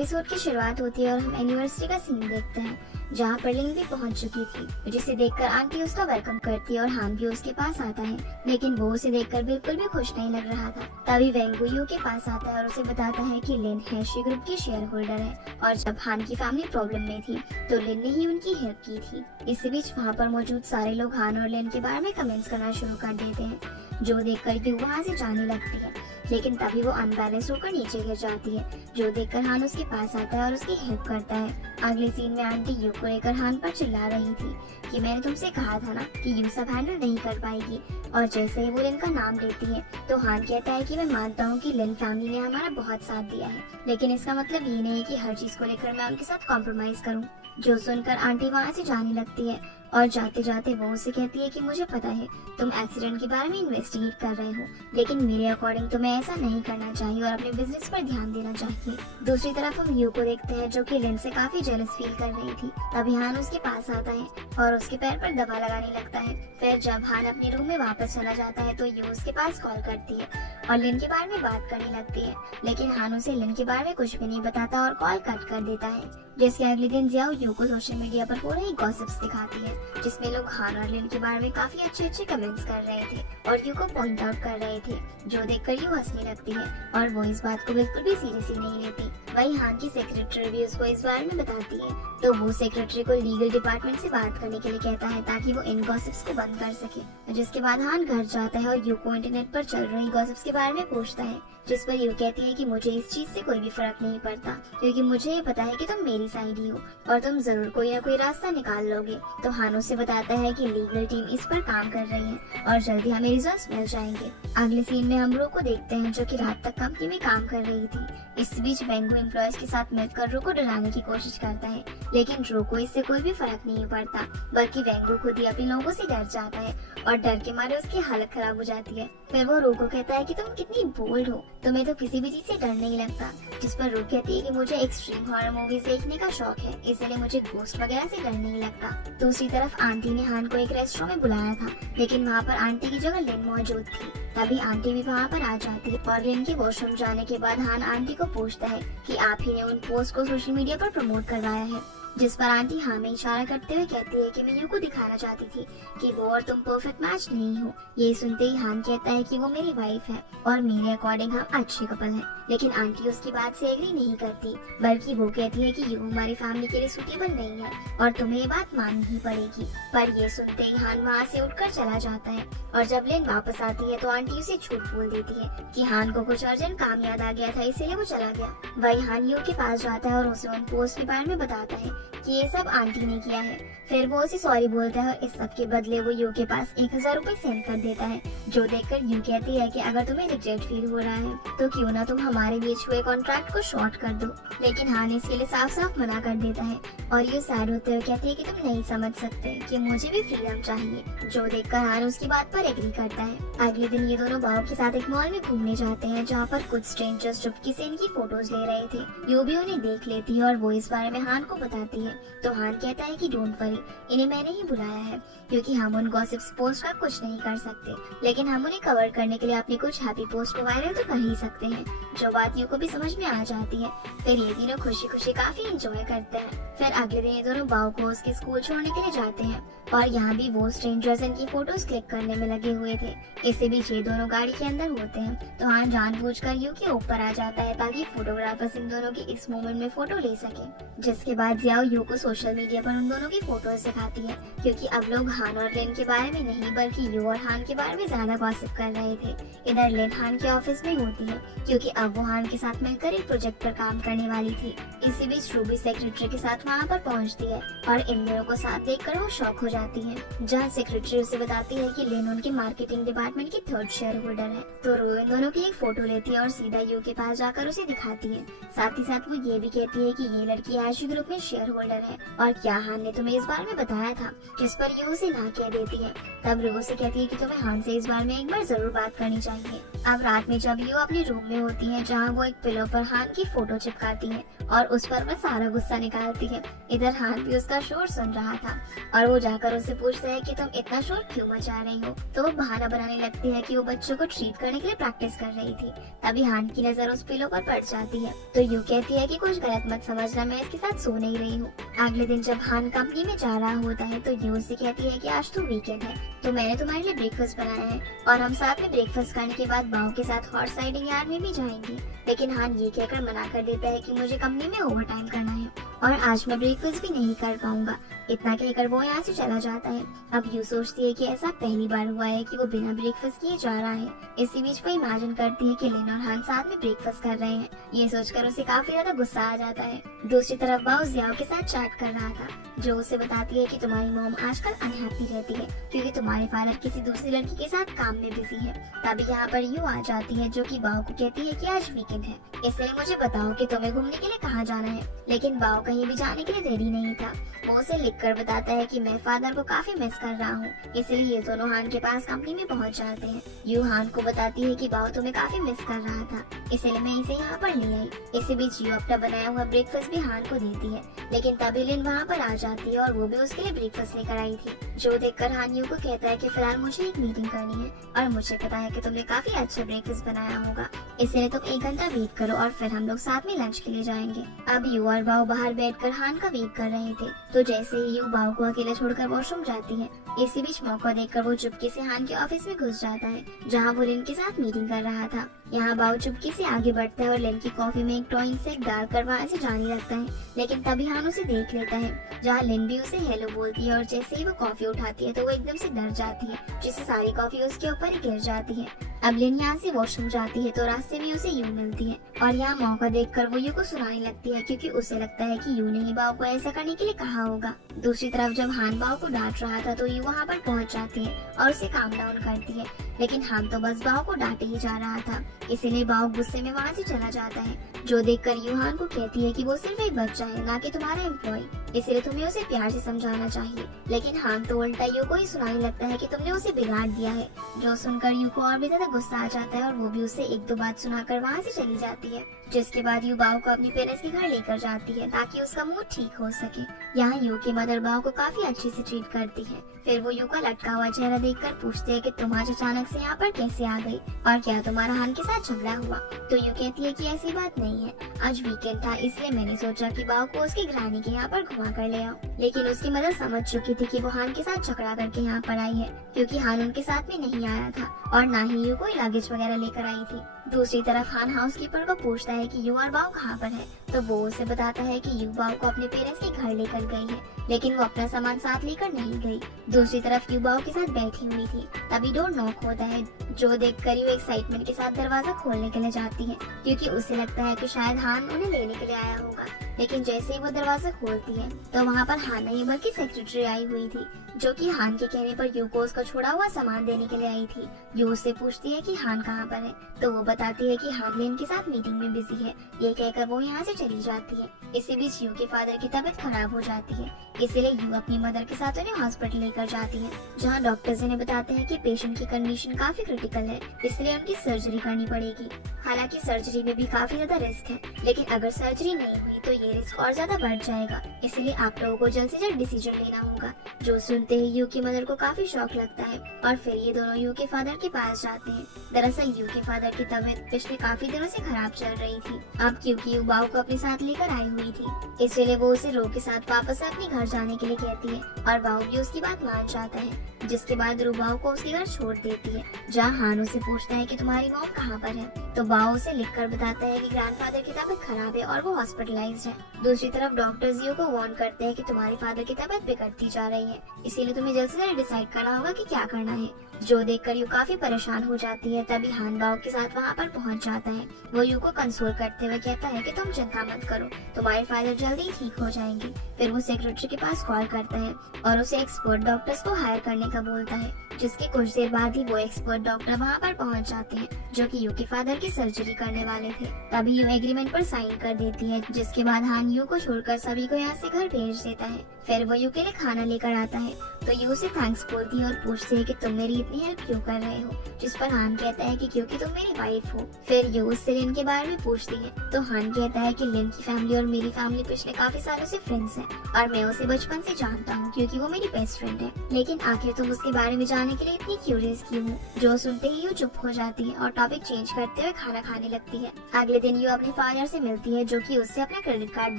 Episode की शुरुआत होती है और हम एनिवर्सरी का सीन देखते हैं जहाँ पर लिन भी पहुंच चुकी थी, जिसे देखकर आंटी उसका वेलकम करती है और हान भी उसके पास आता है, लेकिन वो उसे देखकर बिल्कुल भी खुश नहीं लग रहा था। तभी वेंगू यू के पास आता है और उसे बताता है कि लिन हैशी ग्रुप की शेयर होल्डर है और जब हान की फैमिली प्रॉब्लम में थी तो लिन ने ही उनकी हेल्प की थी। इसी बीच वहाँ पर मौजूद सारे लोग हान और लिन के बारे में कमेंट्स करना शुरू कर देते हैं, जो देखकर यू वहाँ से जाने लगती है, लेकिन तभी वो अनबैलेंस होकर नीचे गिर जाती है, जो देखकर हान उसके पास आता है और उसकी हेल्प करता है। अगले सीन में आंटी यू को लेकर हान पर चिल्ला रही थी कि मैंने तुमसे कहा था ना कि यू सब हैंडल नहीं कर पाएगी, और जैसे ही वो लिन का नाम लेती है तो हान कहता है कि मैं मानता हूँ कि लिन फैमिली ने हमारा बहुत साथ दिया है, लेकिन इसका मतलब ये नहीं कि हर चीज को लेकर मैं उनके साथ कॉम्प्रोमाइज करूँ। जो सुनकर आंटी वहाँ से जाने लगती है और जाते जाते वो उसे कहती है कि मुझे पता है तुम एक्सीडेंट के बारे में इन्वेस्टिगेट कर रहे हो, लेकिन मेरे अकॉर्डिंग तुम्हें ऐसा नहीं करना चाहिए और अपने बिजनेस पर ध्यान देना चाहिए। दूसरी तरफ हम यू को देखते हैं जो कि लिन से काफी जेलस फील कर रही थी। तभी हान उसके पास आता है और उसके पैर पर दबा लगाने लगता है। फिर जब हान अपने रूम में वापस चला जाता है तो यू उसके पास कॉल करती है और लिन के बारे में बात करने लगती है, लेकिन हान उसे लिन के बारे में कुछ भी नहीं बताता और कॉल कट कर देता है। जिसके अगले दिन जियाओ यू को सोशल मीडिया पर हो रही गॉसिप्स दिखाती है, जिसमें लोग हान और लिन के बारे में काफी अच्छे कमेंट्स कर रहे थे और यू को पॉइंट आउट कर रहे थे, जो देखकर यू हंसने लगती है और वो इस बात को बिल्कुल भी सीरियसली नहीं लेती। वही हान की सेक्रेटरी भी उसको इस बारे में बताती है, तो वो सेक्रेटरी को लीगल डिपार्टमेंट से बात करने के लिए कहता है ताकि वो इन गॉसिप्स को बंद कर सके। जिसके बाद हान घर जाता है और यू को इंटरनेट पर चल रही गॉसिप्स के बारे में पूछता है, जिस पर यू कहती है कि मुझे इस चीज से कोई भी फर्क नहीं पड़ता, क्योंकि मुझे ये पता है कि तुम मेरी साइड ही हो और तुम जरूर कोई ना कोई रास्ता निकाल लोगे। तो हान उसे बताता है कि लीगल टीम इस पर काम कर रही है और जल्दी हमें रिजल्ट्स मिल जाएंगे। अगले सीन में हम रो को देखते हैं जो कि रात तक कंपनी में काम कर रही थी। इस बीच वेंगू एम्प्लॉयज के साथ मिलकर रो को डराने की कोशिश करता है, लेकिन रो को इससे कोई भी फर्क नहीं पड़ता, बल्कि वेंगू खुद ही अपने लोगों से डर जाता है और डर के मारे उसकी हालत खराब हो जाती है। फिर वो रो को कहता है कि तुम कितनी बोल्ड हो, तुम्हें तो किसी भी चीज से डर नहीं लगता। जिस पर रो कहती है कि मुझे एक्सट्रीम हॉरर मूवीज देखने का शौक है, इसलिए मुझे घोस्ट वगैरह से डर नहीं लगता। दूसरी तरफ आंटी ने हान को एक रेस्टोरेंट में बुलाया था, लेकिन वहाँ पर आंटी की जगह लिन मौजूद थी। तभी आंटी भी वहाँ पर आ जाती है और लिन के वॉशरूम जाने के बाद हान आंटी को पूछता है कि आप ही ने उन पोस्ट को सोशल मीडिया पर प्रमोट करवाया है, जिस पर आंटी हाँ में इशारा करते हुए कहती है कि मैं यू को दिखाना चाहती थी कि वो और तुम परफेक्ट मैच नहीं हो। ये सुनते ही हान कहता है कि वो मेरी वाइफ है और मेरे अकॉर्डिंग हम अच्छे कपल हैं, लेकिन आंटी उसकी बात से एग्री नहीं करती, बल्कि वो कहती है कि यू हमारी फैमिली के लिए सूटेबल नहीं है और तुम्हें ये बात माननी ही पड़ेगी। पर ये सुनते ही हान वहाँ से उठकर चला जाता है और जब लिन वापस आती है तो आंटी उसे झूठ बोल देती है कि हान को कुछ अर्जेंट काम याद आ गया था, इसीलिए वो चला गया। वही हान यू के पास जाता है और उसे उन पोस्ट के बारे में बताता है कि ये सब आंटी ने किया है। फिर वो उसे सॉरी बोलता है और इस सब के बदले वो यू के पास 1000 रुपए सेंड कर देता है, जो देखकर यू कहती है कि अगर तुम्हें रिजेक्ट फील हो रहा है तो क्यों ना तुम हमारे बीच हुए कॉन्ट्रैक्ट को शॉर्ट कर दो, लेकिन हान इसके लिए साफ साफ मना कर देता है और ये सैड होते हुए कहती है कि तुम नहीं समझ सकते कि मुझे भी फ्रीडम चाहिए, जो देखकर हान उसकी बात पर एग्री करता है। अगले दिन ये दोनों बाव के साथ एक मॉल में घूमने जाते हैं, जहाँ पर कुछ स्ट्रेंजर्स चुपके से इनकी फोटोज ले रहे थे। यू भी उन्हें देख लेती है और वो इस बारे में हान को बताती है, तो हान कहता है कि डोंट वरी, इन्हें मैंने ही बुलाया है क्योंकि हम उन गॉसिप्स पोस्ट का कुछ नहीं कर सकते, लेकिन हम उन्हें कवर करने के लिए अपनी कुछ हैप्पी पोस्ट को वायरल तो कर ही सकते हैं, जो बात यू को भी समझ में आ जाती है। फिर ये तीनों खुशी खुशी काफी एंजॉय करते हैं। फिर अगले दिन ये दोनों बाव को उसके स्कूल छोड़ने के लिए जाते हैं और यहाँ भी वो स्ट्रेंजर्स इनकी फोटोज क्लिक करने में लगे हुए थे। इसी बीच ये दोनों गाड़ी के अंदर होते हैं, तो हान जानबूझकर यू के ऊपर आ जाता है ताकि फोटोग्राफर्स इन दोनों की इस मोमेंट में फोटो ले सके। जिसके बाद जियाओ यू को सोशल मीडिया पर उन दोनों की फोटोज दिखाती है, क्योंकि अब लोग हान और लिन के बारे में नहीं बल्कि यू और हान के बारे में ज्यादा गॉसिप कर रहे थे। इधर लिन हान के ऑफिस में होती है, क्योंकि अब वो हान के साथ मिलकर एक प्रोजेक्ट पर काम करने वाली थी। इसी बीच रूबी सेक्रेटरी के साथ वहाँ पर पहुँचती है और इन दोनों को साथ देखकर वो शॉक हो जाती है, जहाँ सेक्रेटरी उसे बताती है कि लिन उनके मार्केटिंग डिपार्टमेंट की 3rd शेयर होल्डर है। तो रो इन दोनों की एक फोटो लेती है और सीधा यू के पास जाकर उसे दिखाती है। साथ ही साथ वो ये भी कहती है कि ये लड़की हैशी ग्रुप में शेयर होल्डर है और क्या हान ने तुम्हें इस बारे में बताया था, जिस पर यू उसे ना कह देती है। तब रो से कहती है कि तुम्हें हान से इस बारे में एक बार जरूर बात करनी चाहिए। अब रात में जब यू अपने रूम में होती है, जहाँ वो एक पिलो पर हान की फोटो चिपकाती है और उस पर वह सारा गुस्सा निकालती है, है। इधर हान भी उसका शोर सुन रहा था और वो जाकर उससे पूछता है कि तुम इतना शोर क्यों मचा रही हो। तो वो बहाना बनाने लगती है कि वो बच्चों को ट्रीट करने के लिए प्रैक्टिस कर रही थी। तभी हान की नजर उस पिलो पर पड़ जाती है तो यू कहती है कि कुछ गलत मत समझना, मैं इसके साथ सो नहीं रही हूँ। अगले दिन जब हान कंपनी में जा रहा होता है तो यू उससे कहती है कि आज तो वीकेंड है तो मैंने तुम्हारे लिए ब्रेकफास्ट बनाया है और हम साथ में ब्रेकफास्ट करने के बाद बाव के साथ हॉर्स राइडिंग यार्ड में भी जाएंगे। लेकिन हान ये कहकर मना कर देता है कि मुझे कंपनी में ओवर टाइम करना है और आज मैं ब्रेकफास्ट भी नहीं कर पाऊंगा। इतना कहकर वो यहाँ से चला जाता है। अब यू सोचती है कि ऐसा पहली बार हुआ है कि वो बिना ब्रेकफास्ट किए जा रहा है। इसी बीच वो इमेजिन करती है कि लिन और हान साथ में ब्रेकफास्ट कर रहे हैं। ये सोचकर उसे काफी ज्यादा गुस्सा आ जाता है। दूसरी तरफ बाव जियाओ के साथ चैट कर रहा था जो उसे बताती है कि तुम्हारी मॉम आजकल अनहैप्पी रहती है क्योंकि तुम्हारे फादर किसी दूसरी लड़की के साथ काम में बिजी है। तभी यहाँ पर यू आ जाती है जो कि बाव को कहती है कि आज वीकेंड है इसलिए मुझे बताओ कि तुम्हें घूमने के लिए कहाँ जाना है। लेकिन बाव कहीं भी जाने के लिए रेडी नहीं था। वो उसे लिखकर बताता है कि मैं फादर को काफी मिस कर रहा हूँ, इसलिए ये दोनों हान के पास कंपनी में पहुँच जाते हैं। यू हान को बताती है कि बाव तुम्हें काफी मिस कर रहा था इसलिए मैं इसे यहाँ पर ले आई। इसी बीच यू अपना बनाया हुआ ब्रेकफास्ट भी हान को देती है लेकिन तभी लिन वहाँ पर आ जाती है और वो भी उसके लिए ब्रेकफास्ट लेकर आई थी। जो देखकर हान यू को कहता है कि फिलहाल मुझे एक मीटिंग करनी है और मुझे पता है कि तुमने काफी अच्छा ब्रेकफास्ट बनाया होगा इसलिए तुम 1 घंटा वेट करो और फिर हम लोग साथ में लंच के लिए जाएंगे। अब यू और बाव बाहर बैठकर हान का वेट कर रहे थे तो जैसे ही यू बाव को अकेले छोड़कर वॉशरूम जाती है इसी बीच मौका देखकर वो चुपके से हान के ऑफिस में घुस जाता है जहाँ वो लिन के साथ मीटिंग कर रहा था। यहाँ बाव चुपके से आगे बढ़ता है और लिन की कॉफी में एक टॉइन सेक डालकर वहाँ से जाने लगता है लेकिन तभी हान उसे देख लेता है जहाँ लिन भी उसे हेलो बोलती है और जैसे ही वो कॉफी उठाती है तो वो एकदम से डर जाती है जिससे सारी कॉफी उसके ऊपर ही गिर जाती है। अब लिन यहाँ से वॉशरूम जाती है तो रास्ते में उसे यू मिलती है और यहाँ मौका देखकर वो यू को सुनाने लगती है क्योंकि उसे लगता है कि यू ने ही बाव को ऐसा करने के लिए कहा होगा। दूसरी तरफ जब हान बाव को डांट रहा था तो यू वहाँ पर पहुँच जाती है और उसे काम डाउन करती है लेकिन हान तो बस बाव को डांटे ही जा रहा था इसीलिए बाव गुस्से में वहाँ से चला जाता है। जो देखकर यू हान को कहती है कि वो सिर्फ एक बच्चा है ना कि तुम्हारा एम्प्लॉय, इसलिए तुम्हें उसे प्यार से समझाना चाहिए। लेकिन हान तो उल्टा यू को ही सुनाने लगता है कि तुमने उसे बिगाड़ दिया है। जो सुनकर यू को और भी ज्यादा गुस्सा आ जाता है और वो भी उसे 1-2 बात सुनाकर वहाँ से चली जाती है। जिसके बाद यू बाव को अपनी पेरेंट्स के घर लेकर जाती है ताकि उसका मूड ठीक हो सके। यहाँ यू की मदर बाव को काफी अच्छे से ट्रीट करती है। फिर वो यू का लटका हुआ चेहरा देखकर पूछती है कि तुम आज अचानक से यहाँ पर कैसे आ गई और क्या तुम्हारा हान के साथ झगड़ा हुआ। तो यू कहती है कि ऐसी बात नहीं है, आज वीकेंड था इसलिए मैंने सोचा कि बाव को उसकी ग्रैनी के यहाँ पर घुमा कर ले आऊं। लेकिन उसकी मदर समझ चुकी थी कि वो हान के साथ झगड़ा करके यहाँ पर आई है क्योंकि हान उनके साथ में नहीं आया था और ना ही यू कोई लगेज वगैरह लेकर आई थी। दूसरी तरफ हान हाउसकीपर को पूछता है कि यू और बाव कहाँ पर है तो वो उसे बताता है कि यू बाव को अपने पेरेंट्स के घर लेकर गई है लेकिन वो अपना सामान साथ लेकर नहीं गई। दूसरी तरफ यू बाव के साथ बैठी हुई थी तभी डोर नॉक होता है। जो देखकर यू एक्साइटमेंट के साथ दरवाजा खोलने के लिए जाती है क्योंकि उसे लगता है कि शायद हान उन्हें लेने के लिए आया होगा। लेकिन जैसे ही वो दरवाजा खोलती है तो वहाँ पर हान नहीं बल्कि सेक्रेटरी आई हुई थी जो कि हान के कहने पर यू को उसका छोड़ा हुआ सामान देने के लिए आई थी। यू उससे पूछती है कि हान कहाँ पर है तो वो बताती है कि हान लिन के साथ मीटिंग में बिजी है। ये कहकर वो यहाँ से चली जाती है। इसी बीच यू के फादर की तबीयत खराब हो जाती है इसीलिए यू अपनी मदर के साथ उन्हें हॉस्पिटल लेकर जाती है जहाँ डॉक्टर्स इन्हें बताते हैं कि पेशेंट की कंडीशन काफी क्रिटिकल है इसलिए उनकी सर्जरी करनी पड़ेगी। हालांकि सर्जरी में भी काफी ज्यादा रिस्क है लेकिन अगर सर्जरी नहीं हुई तो ये रिस्क और ज्यादा बढ़ जाएगा इसलिए आप लोगों को जल्द से जल्द डिसीजन लेना होगा। जो सुनते ही यू की मदर को काफी शौक लगता है और फिर ये दोनों यू के फादर के पास जाते हैं। दरअसल यू के फादर की तबीयत पिछले काफी दिनों से खराब चल रही थी। अब क्योंकि यू बाव को अपने साथ लेकर आई हुई थी इसलिए वो उसे रो के साथ वापस अपने घर जाने के लिए कहती है और बाव भी उसकी बात मान जाता है। जिसके बाद रू बाव को उसके घर छोड़ देती है जहाँ हान उसे पूछता है कि तुम्हारी मॉम कहाँ पर है तो बाव उसे लिखकर बताता है कि ग्रैंडफादर की तबीयत खराब है और वो हॉस्पिटलाइज्ड है। दूसरी तरफ डॉक्टर्स यू को वार्न करते हैं कि तुम्हारे फादर की तबीयत बिगड़ती जा रही है इसीलिए तुम्हें जल्द से जल्द डिसाइड करना होगा कि क्या करना है। जो देखकर यू काफी परेशान हो जाती है तभी हान बाव के साथ वहाँ पर पहुँच जाता है। वो यू को कंसोल करते हुए कहता है कि तुम चिंता मत करो, तुम्हारे फादर जल्दी ही ठीक हो जाएंगे। फिर वो सेक्रेटरी के पास कॉल करता है और उसे एक्सपर्ट डॉक्टर्स को हायर करने का बोलता है। जिसके कुछ देर बाद ही वो एक्सपर्ट डॉक्टर वहाँ पर पहुँच जाते हैं जो कि यू के फादर की सर्जरी करने वाले थे। तभी यू एग्रीमेंट पर साइन कर देती है जिसके बाद हान यू को छोड़कर सभी को यहाँ से घर भेज देता है। फिर वो यू के लिए खाना लेकर आता है तो यू से थैंक्स बोलती है और पूछती है कि तुम मेरी इतनी हेल्प क्यों कर रहे हो, जिस पर हान कहता है कि क्योंकि तुम मेरी वाइफ हो। फिर यू उससे लिन के बारे में पूछती है तो हान कहता है कि लिन की फैमिली और मेरी फैमिली पिछले काफी सालों से फ्रेंड्स हैं और मैं उसे बचपन से जानता हूँ क्योंकि वो मेरी बेस्ट फ्रेंड है। लेकिन आखिर तुम उसके बारे में जानने के लिए इतनी क्यूरियस क्यों हो? जो सुनते ही यू चुप हो जाती है और टॉपिक चेंज करते हुए खाना खाने लगती है। अगले दिन यू अपने फादर से मिलती है जो कि उससे अपना क्रेडिट कार्ड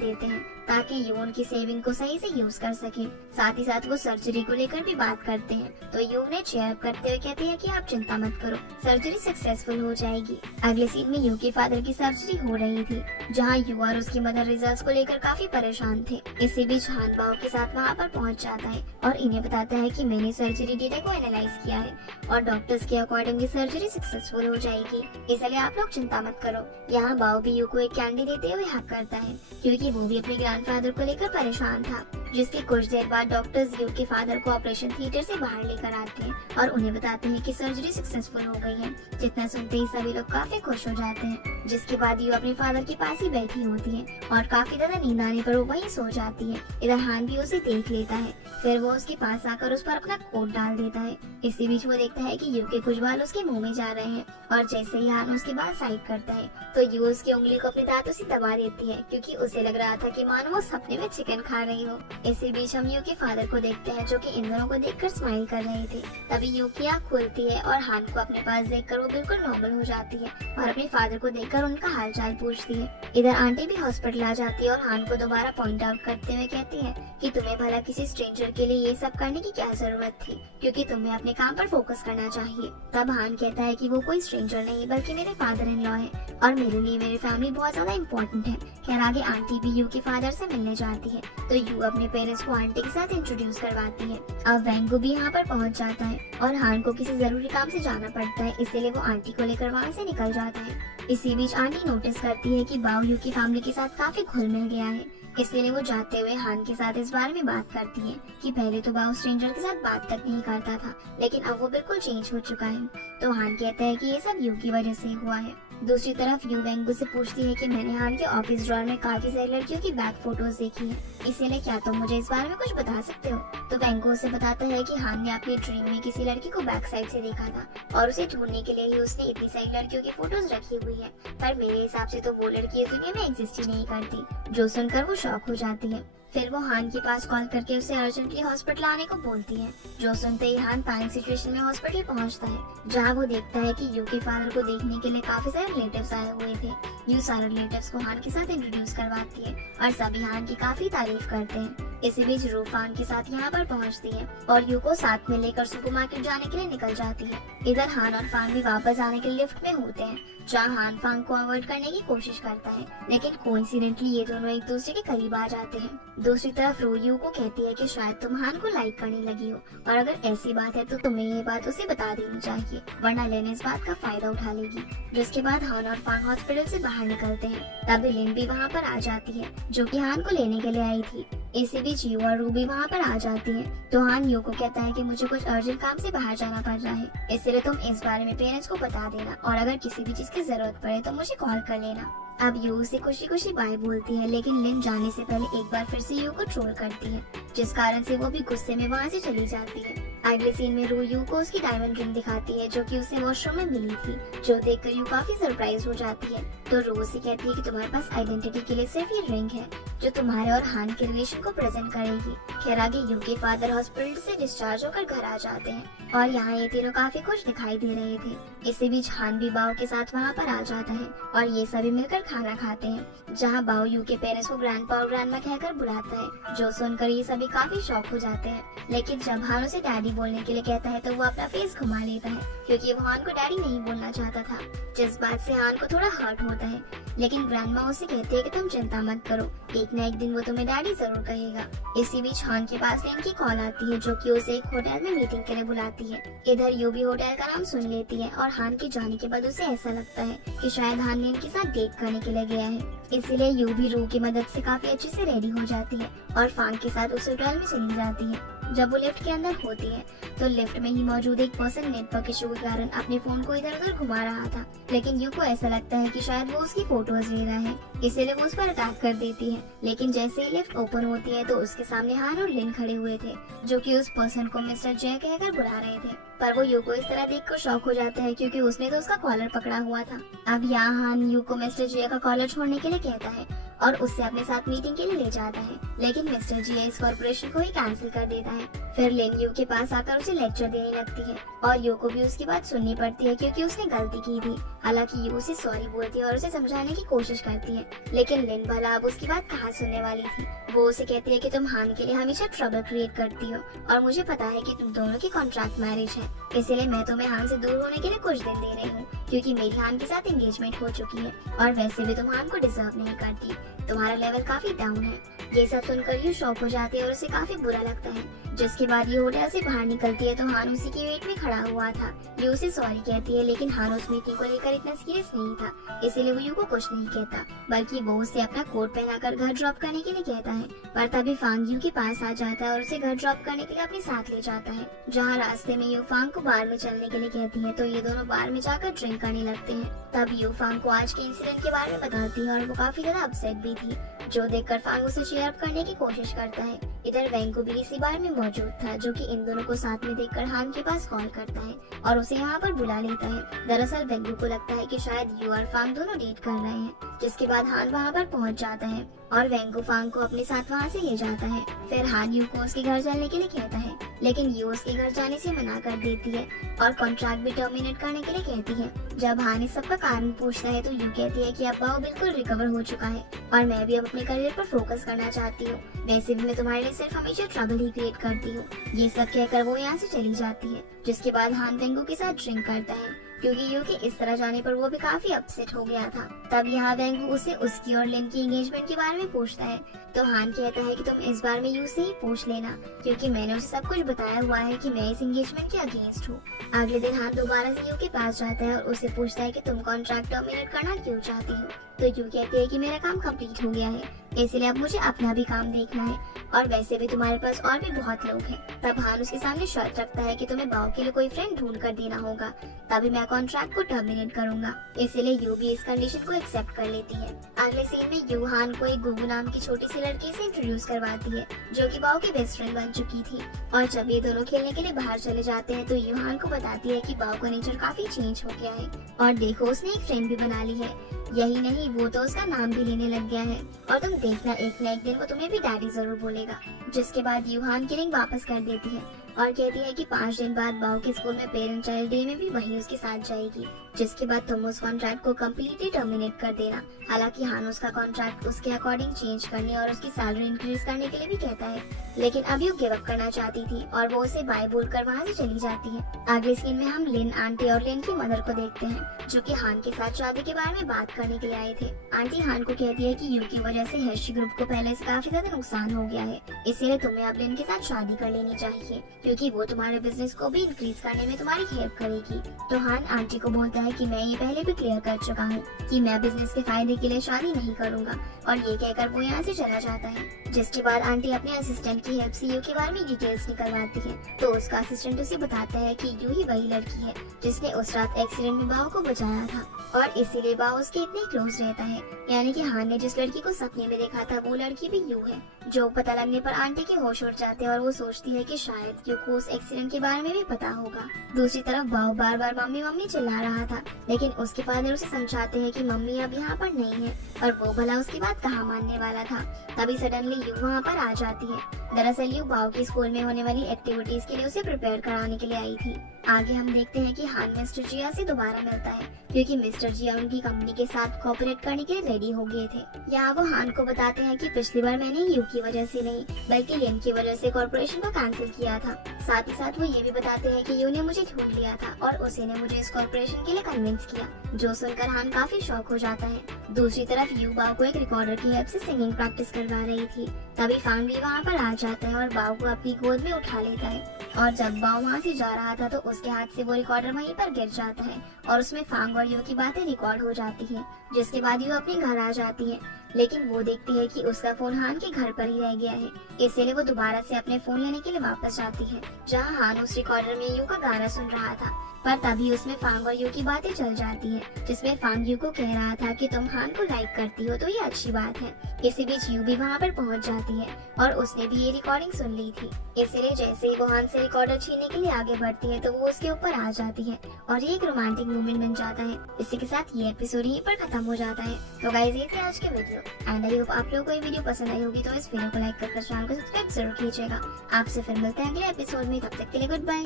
देते हैं ताकि यू उनकी सेविंग को सही से यूज कर सके। साथ ही साथ वो सर्जरी को लेकर भी बात करते हैं तो यू उन्हें चेयर अप करते हुए कहते हैं कि आप चिंता मत करो, सर्जरी सक्सेसफुल हो जाएगी। अगले सीन में यू के फादर की सर्जरी हो रही थी जहां यू और उसकी मदर रिजल्ट्स को लेकर काफी परेशान थे। इसी बीच हान बाओ के साथ वहां पर पहुंच जाता है और इन्हें बताता है कि मैंने सर्जरी डेटा को एनालाइज किया है और डॉक्टर्स के अकॉर्डिंग ये सर्जरी सक्सेसफुल हो जाएगी, इसलिए आप लोग चिंता मत करो। यहाँ बाओ भी यू को एक कैंडी देते हुए हक करता है क्योंकि वो भी अपने ग्रैंडफादर को लेकर परेशान था। जिसके कुछ देर बाद डॉक्टर्स यू के फादर को ऑपरेशन थिएटर से बाहर लेकर आते हैं और उन्हें बताते हैं कि सर्जरी सक्सेसफुल हो गई है। जितना सुनते ही सभी लोग काफी खुश हो जाते हैं। जिसके बाद यू अपने फादर के पास ही बैठी होती है और काफी ज्यादा नींद आने पर वो वहीं सो जाती है। इधर हान भी उसे देख लेता है, फिर वो उसके पास आकर उस पर अपना कोट डाल देता है। इसी बीच वो देखता है कि यू के कुछ बाल उसके मुंह में जा रहे हैं और जैसे ही हान उसके बाल साइड करता है तो यू उसकी उंगली को अपने दांतों से दबा देती है क्योंकि उसे लग रहा था कि मानो वो सपने में चिकन खा रही हो। इसी बीच हम यू के फादर को देखते हैं जो कि इन दोनों को देखकर स्माइल कर रहे थे। तभी यू की आँख खुलती है और हान को अपने पास देखकर वो बिल्कुल नॉर्मल हो जाती है और अपने फादर को देखकर उनका हालचाल पूछती है। इधर आंटी भी हॉस्पिटल आ जाती है और हान को दोबारा पॉइंट आउट करते हुए कहती है कि तुम्हें भला किसी स्ट्रेंजर के लिए ये सब करने की क्या जरूरत थी, क्योंकि तुम्हें अपने काम पर फोकस करना चाहिए। तब हान कहता है कि वो कोई स्ट्रेंजर नहीं बल्कि मेरे फादर इन लॉ है और मेरे लिए मेरी फैमिली बहुत ज्यादा इम्पोर्टेंट है। खैर आगे आंटी भी यू के फादर से मिलने जाती है तो यू अपने पेरेंट्स को आंटी के साथ इंट्रोड्यूस करवाती है। अब वेंगू भी यहाँ पर पहुँच जाता है और हान को किसी जरूरी काम से जाना पड़ता है, इसीलिए वो आंटी को लेकर वहाँ से निकल जाता है। इसी बीच आंटी नोटिस करती है कि बाओ यू की फैमिली के साथ काफी घुल मिल गया है, इसलिए वो जाते हुए हान के साथ इस बारे में बात करती है कि पहले तो बाओ स्ट्रेंजर के साथ बात तक नहीं करता था लेकिन अब वो बिल्कुल चेंज हो चुका है। तो हान कहता है कि ये सब यू की वजह से हुआ है। दूसरी तरफ यू वेंगू से पूछती है कि मैंने हान के ऑफिस ड्रॉअर में काफी सारी लड़कियों की बैक फोटोज देखी है, इसीलिए क्या तुम मुझे इस बारे में कुछ बता सकते हो? तो वेंगू उसे बताता है कि हान ने अपने ड्रीम में किसी लड़की को बैक साइड से देखा था और उसे ढूंढने के लिए ही उसने इतनी सारी लड़कियों की फोटोज रखी हुई है, पर मेरे हिसाब से तो वो लड़की इस दुनिया में एग्जिस्ट ही नहीं करती। जो सुनकर वो शॉक हो जाती है। फिर वो हान के पास कॉल करके उसे अर्जेंटली हॉस्पिटल आने को बोलती है। जो सुनते ही हान पैनिक सिचुएशन में हॉस्पिटल पहुंचता है जहां वो देखता है कि यू के फादर को देखने के लिए काफी सारे रिलेटिव्स आए हुए थे। यू सारे रिलेटिव्स को हान के साथ इंट्रोड्यूस करवाती है और सभी हान की काफी तारीफ करते हैं। इसी बीच रूफ हान के साथ यहाँ पर पहुँचती है और यू को साथ में लेकर सुपरमार्केट जाने के लिए निकल जाती है। इधर हान और फांग भी वापस आने के लिए लिफ्ट में होते हैं जहाँ हान फांग को अवॉइड करने की कोशिश करता है, लेकिन कोइंसिडेंटली ये दोनों एक दूसरे के करीब आ जाते हैं। दूसरी तरफ रो यू को कहती है कि शायद तुम हान को लाइक करने लगी हो और अगर ऐसी बात है तो तुम्हें ये बात उसे बता देनी चाहिए वरना लेन इस बात का फायदा उठा लेगी। जिसके बाद हान और फांग हॉस्पिटल से बाहर निकलते हैं। तभी लिन भी वहाँ पर आ जाती है जो कि हान को लेने के लिए आई थी। इसी बीच यू और रूबी वहाँ पर आ जाती है तो हान यू को कहता है कि मुझे कुछ अर्जेंट काम से बाहर जाना पड़ रहा है, इसलिए तुम इस बारे में पेरेंट्स को बता देना और अगर किसी भी चीज की जरूरत पड़े तो मुझे कॉल कर लेना। अब यू उसे खुशी खुशी बाय बोलती है लेकिन लिन जाने से पहले एक बार फिर से यू को ट्रोल करती है जिस कारण से वो भी गुस्से में वहाँ से चली जाती है। अगले सीन में रू यू को उसकी डायमंड रिंग दिखाती है जो कि उसे वॉशरूम में मिली थी, जो देखकर यू काफी सरप्राइज हो जाती है। तो रू उसे कहती है कि तुम्हारे पास आइडेंटिटी के लिए सिर्फ ये रिंग है जो तुम्हारे और हान के रिलेशन को प्रेजेंट करेगी। खैर आगे यू के फादर हॉस्पिटल से डिस्चार्ज होकर घर आ जाते हैं और यहाँ ये तीनों काफी खुश दिखाई दे रहे थे। इसी बीच हान भी बाओ के साथ वहाँ पर आ जाता है और ये सभी मिलकर खाना खाते हैं जहाँ बाओ यू के पेरेंट्स को ग्रैंडपा और ग्रैंडमा कहकर बुलाता है। जो सुनकर ये सभी काफी शॉक हो जाते हैं, लेकिन जब हान उसे डैडी बोलने के लिए कहता है तो वो अपना फेस घुमा लेता है क्योंकि वो हान को डैडी नहीं बोलना चाहता था, जिस बात से हान को थोड़ा हर्ट होता है। लेकिन ग्रैंडमा उसे कहती है कि तुम चिंता मत करो, एक न एक दिन वो तुम्हें डैडी जरूर कहेगा। इसी बीच हान के पास लिन की कॉल आती है जो कि उसे एक होटल में मीटिंग के लिए बुलाती है। इधर यू भी होटल का नाम सुन लेती है और हान के जाने के बाद उसे ऐसा लगता है कि शायद हान लिन के साथ डेट करने के लिए गया है, इसीलिए यू भी रू की मदद से काफी अच्छे से रेडी हो जाती है और फांग के साथ उस होटल में चली जाती है। जब वो लिफ्ट के अंदर होती है तो लिफ्ट में ही मौजूद एक पर्सन नेटवर्क इशू के कारण अपने फोन को इधर उधर घुमा रहा था, लेकिन यू को ऐसा लगता है कि शायद वो उसकी फोटोज ले रहा है, इसीलिए वो उस पर अटैक कर देती है। लेकिन जैसे ही लिफ्ट ओपन होती है तो उसके सामने हान और लिन खड़े हुए थे, जो कि उस पर्सन को मिस्टर जय कहकर बुला रहे थे। पर वो यू को इस तरह देखकर शॉक हो जाता है क्योंकि उसने तो उसका कॉलर पकड़ा हुआ था। अब यहाँ हान यू को मिस्टर जय का कॉलर छोड़ने के लिए कहता है और उससे अपने साथ मीटिंग के लिए ले जाता है, लेकिन मिस्टर जी इस कॉर्पोरेशन को ही कैंसिल कर देता है। फिर लिन यू के पास आकर उसे लेक्चर देने लगती है और यू को भी उसकी बात सुननी पड़ती है क्योंकि उसने गलती की थी। हालांकि यू उसे सॉरी बोलती है और उसे समझाने की कोशिश करती है, लेकिन लिन भला अब उसकी बात कहाँ सुनने वाली थी। वो उसे कहती है कि तुम हान के लिए हमेशा ट्रबल क्रिएट करती हो और मुझे पता है कि तुम दोनों की कॉन्ट्रैक्ट मैरिज है, इसीलिए मैं तुम्हें हान से दूर होने के लिए कुछ दिन दे रही हूँ क्योंकि मेरी हान के साथ एंगेजमेंट हो चुकी है और वैसे भी तुम हान को डिजर्व नहीं करती, तुम्हारा लेवल काफी डाउन है। ये सब सुनकर यू शॉक हो जाती है और उसे काफी बुरा लगता है। जिसके बाद ये होटल से बाहर निकलती है तो हान उसी की वेट में खड़ा हुआ था। ये उसे सॉरी कहती है, लेकिन हान उस मीटिंग को लेकर इतना सीरियस नहीं था, इसीलिए वो यू को कुछ नहीं कहता, बल्कि वो उसे अपना कोट पहनाकर घर ड्रॉप करने के लिए कहता है। पर तभी फांग यू के पास आ जाता है और उसे घर ड्रॉप करने के लिए अपने साथ ले जाता है। जहाँ रास्ते में यू फांग को बार में चलने के लिए कहती है तो ये दोनों बार में जाकर ड्रिंक करने लगते हैं। तब यू फांग को आज के इंसिडेंट के बारे में बताती है और वो काफी ज्यादा अपसेट भी थी, जो देखकर फांग उसे चीयर अप करने की कोशिश करता है। इधर वेंकू भी इसी बार में मौजूद था, जो कि इन दोनों को साथ में देखकर हान के पास कॉल करता है और उसे यहाँ पर बुला लेता है। दरअसल वेंकू को लगता है कि शायद यू और फांग दोनों डेट कर रहे हैं, जिसके बाद हान वहाँ पर पहुँच जाता है और वेंकू फांग को अपने साथ वहाँ से ले जाता है। फिर हान यू को उसके घर जाने के लिए कहता है, लेकिन यू उसके घर जाने से मना कर देती है और कॉन्ट्रैक्ट भी टर्मिनेट करने के लिए कहती है। जब हान इस सब का कारण पूछता है तो यू कहती है कि अब बाओ बिल्कुल रिकवर हो चुका है और मैं भी अब अपने करियर पर फोकस करना चाहती हूँ, वैसे भी मैं तुम्हारे लिए सिर्फ हमेशा ट्रबल ही क्रिएट करती हूँ। ये सब कहकर वो यहाँ से चली जाती है, जिसके बाद हान वेंकू के साथ ड्रिंक करता है क्योंकि यू के इस तरह जाने पर वो भी काफी अपसेट हो गया था। तब यहाँ वेंकू उसे उसकी और लिन की एंगेजमेंट के बारे में पूछता है तो हान कहता है कि तुम इस बार में यू से ही पूछ लेना क्योंकि मैंने उसे सब कुछ बताया हुआ है कि मैं इस एंगेजमेंट के अगेंस्ट हूँ। अगले दिन हान दोबारा से यू के पास जाता है और उसे पूछता है कि तुम कॉन्ट्रैक्ट टर्मिनेट करना क्यों चाहती हो, तो यू कहती है कि मेरा काम कंप्लीट हो गया है, इसलिए अब मुझे अपना भी काम देखना है और वैसे भी तुम्हारे पास और भी बहुत लोग हैं। तब हान उसके सामने शर्त रखता है कि तुम्हें बाओ के लिए कोई फ्रेंड ढूंढ कर देना होगा, तभी मैं कॉन्ट्रैक्ट को टर्मिनेट करूंगा, इसीलिए यू भी इस कंडीशन को एक्सेप्ट कर लेती है। अगले सीन में यू हान को एक गुगु नाम की छोटी सी लड़की से इंट्रोड्यूस करवाती है, जो कि बाओ की बेस्ट फ्रेंड बन चुकी थी। और जब ये दोनों खेलने के लिए बाहर चले जाते हैं तो यू हान को बताती है कि बाओ का नेचर काफी चेंज हो गया है और देखो उसने एक फ्रेंड भी बना ली है, यही नहीं वो तो उसका नाम भी लेने लग गया है और तुम देखना एक न एक दिन वो तुम्हें भी डैडी जरूर बोलेगा। जिसके बाद यूहान की रिंग वापस कर देती है और कहती है कि 5 दिन बाद बाओ के स्कूल में पेरेंट चाइल्ड डे में भी वही उसके साथ जाएगी, जिसके बाद तुम उस कॉन्ट्रैक्ट को कम्प्लीटली टर्मिनेट कर देना। हालांकि हान उसका कॉन्ट्रैक्ट उसके अकॉर्डिंग चेंज करने और उसकी सैलरी इंक्रीज करने के लिए भी कहता है, लेकिन अब यू गिव अप करना चाहती थी और वो उसे बाय बोलकर वहाँ से चली जाती है। अगले सीन में हम लिन आंटी और लिन की मदर को देखते हैं, जो कि हान के साथ शादी के बारे में बात करने के लिए आए थे। आंटी हान को कहती है कि यू की वजह से हेशी ग्रुप को पहले से काफी ज्यादा नुकसान हो गया है, इसीलिए तुम्हें अब लिन के साथ शादी कर लेनी चाहिए क्योंकि वो तुम्हारे बिजनेस को भी इंक्रीज करने में तुम्हारी हेल्प करेगी। तो हान आंटी को बोलता है कि मैं ये पहले भी क्लियर कर चुका हूँ कि मैं बिजनेस के फायदे के लिए शादी नहीं करूँगा और ये कहकर वो यहाँ से चला जाता है। जिसके बाद आंटी अपने असिस्टेंट की हेल्प से यू के बारे में डिटेल्स निकलवाती है, तो उसका असिस्टेंट उसे बताता है कि यू ही वही लड़की है जिसने उस रात एक्सीडेंट में बाओ को बचाया था और इसीलिए बाओ उसके इतने क्लोज रहता है। यानी कि हान ने जिस लड़की को सपने में देखा था वो लड़की भी यू है। जो पता लगने पर आंटी के होश उड़ जाते हैं और वो सोचती है कि शायद यू को उस एक्सीडेंट के बारे में भी पता होगा। दूसरी तरफ बाओ बार बार मम्मी मम्मी चिल्ला रहा था, लेकिन उसके फादर उसे समझाते हैं कि मम्मी अब यहाँ पर नहीं है और वो भला उसकी बात कहाँ मानने वाला था। तभी सडनली यू वहाँ पर आ जाती है। दरअसल यू बाओ की स्कूल में होने वाली एक्टिविटीज के लिए उसे प्रिपेयर कराने के लिए आई थी। आगे हम देखते हैं कि हान मिस्टर जिया से दोबारा मिलता है क्योंकि मिस्टर जिया उनकी कंपनी के साथ कोऑपरेट करने के लिए रेडी हो गए थे। यहाँ वो हान को बताते हैं कि पिछली बार मैंने यू की वजह से नहीं बल्कि लिन की वजह से कॉर्पोरेशन को कैंसिल किया था। साथ ही साथ वो ये भी बताते हैं कि यू ने मुझे ढूंढ लिया था और उसी ने मुझे इस कॉर्पोरेशन के लिए कन्विंस किया, जो सुनकर हान काफी शॉक हो जाता है। दूसरी तरफ यू बाओ को एक रिकॉर्डर की हेल्प से सिंगिंग प्रैक्टिस करवा रही थी, तभी फांग भी वहाँ पर आ जाता है और बाओ को अपनी गोद में उठा लेता है। और जब बाओ वहाँ से जा रहा था तो उसके हाथ से वो रिकॉर्डर वहीं पर गिर जाता है और उसमें फांग और यू की बातें रिकॉर्ड हो जाती है। जिसके बाद यू अपने घर आ जाती है, लेकिन वो देखती है कि उसका फोन हान के घर पर ही रह गया है। इसीलिए वो दोबारा से अपने फोन लेने के लिए वापस जाती है, जहाँ हान उस रिकॉर्डर में यू का गाना सुन रहा था। पर तभी उसमें फांग और यू की बातें चल जाती है, जिसमें फांग यू को कह रहा था कि तुम हान को लाइक करती हो तो ये अच्छी बात है। इसी बीच यू भी वहाँ पर पहुँच जाती है और उसने भी ये रिकॉर्डिंग सुन ली थी। इसलिए जैसे ही वो हान से रिकॉर्डर छीनने के लिए आगे बढ़ती है तो वो उसके ऊपर आ जाती है और ये एक रोमांटिक मोमेंट बन जाता है। इसी के साथ ये एपिसोड यहीं पर खत्म हो जाता है। तो गाइस ये थे आज के वीडियो एंड आई होप आप लोगों को ये वीडियो पसंद आई होगी। तो इस वीडियो को लाइक कर चैनल को सब्सक्राइब जरूर कीजिएगा। आपसे फिर मिलते हैं अगले एपिसोड में, तब तक के लिए गुड बाय।